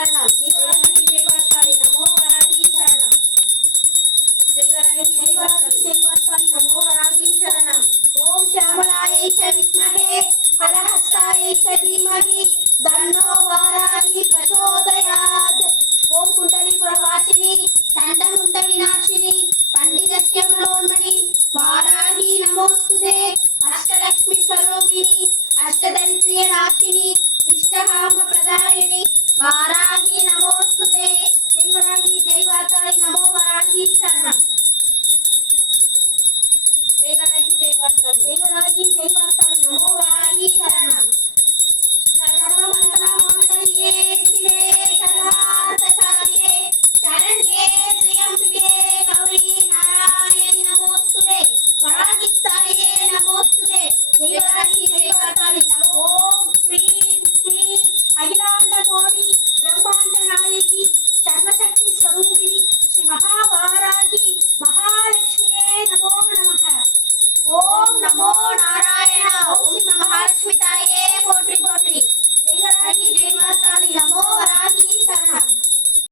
శరణం. జై వర్తాలి నమో వరాహి శరణం. జై వర్తాలి నమో వరాహి శరణం. ఓం శ్యామలాయ చ విద్మహే హలహస్తాయ చ ధీమహి తన్నో వారాహి ప్రచోదయాత్. ఓం కుండలిపురవాసిని చండముండ వినాశిని పండితస్య మనోన్మణి వారాహి నమోస్తుతే. అష్టలక్ష్మి స్వరూపిణి అష్టదరిద్ర్య నాశిని ఇష్టకామ ప్రదాయిని వారాహి నమోస్తుతే. జై వరాహి జై వర్తాలి నమో వరాహి శరణం. జై వరాహి జై వర్తాలి నమో వరాహి శరణం. సర్వమంగళమాంగళ్యే శివే సర్వార్థసాధికే శరణ్యే త్ర్యంబకే గౌరీ నారాయణి నమోస్తుతే. వరాహిస్తాయే నమోస్తుతే. జై వరాహి జై వర్తాలి నమో. ఓం హ్రీం శ్రీం అఖిలాండ కోటి బ్రహ్మాండ నాయకి సర్వశక్తి స్వరూపిణి శ్రీ మహావారాహి మహాలక్ష్మియే నమో నమః. ఓం నమో నారాయణ. ఓం శ్రీ మహాలక్ష్మితాయే పోట్రి పోట్రి. జై వరాహి జై వర్తాలి నమో వరాహి శరణం.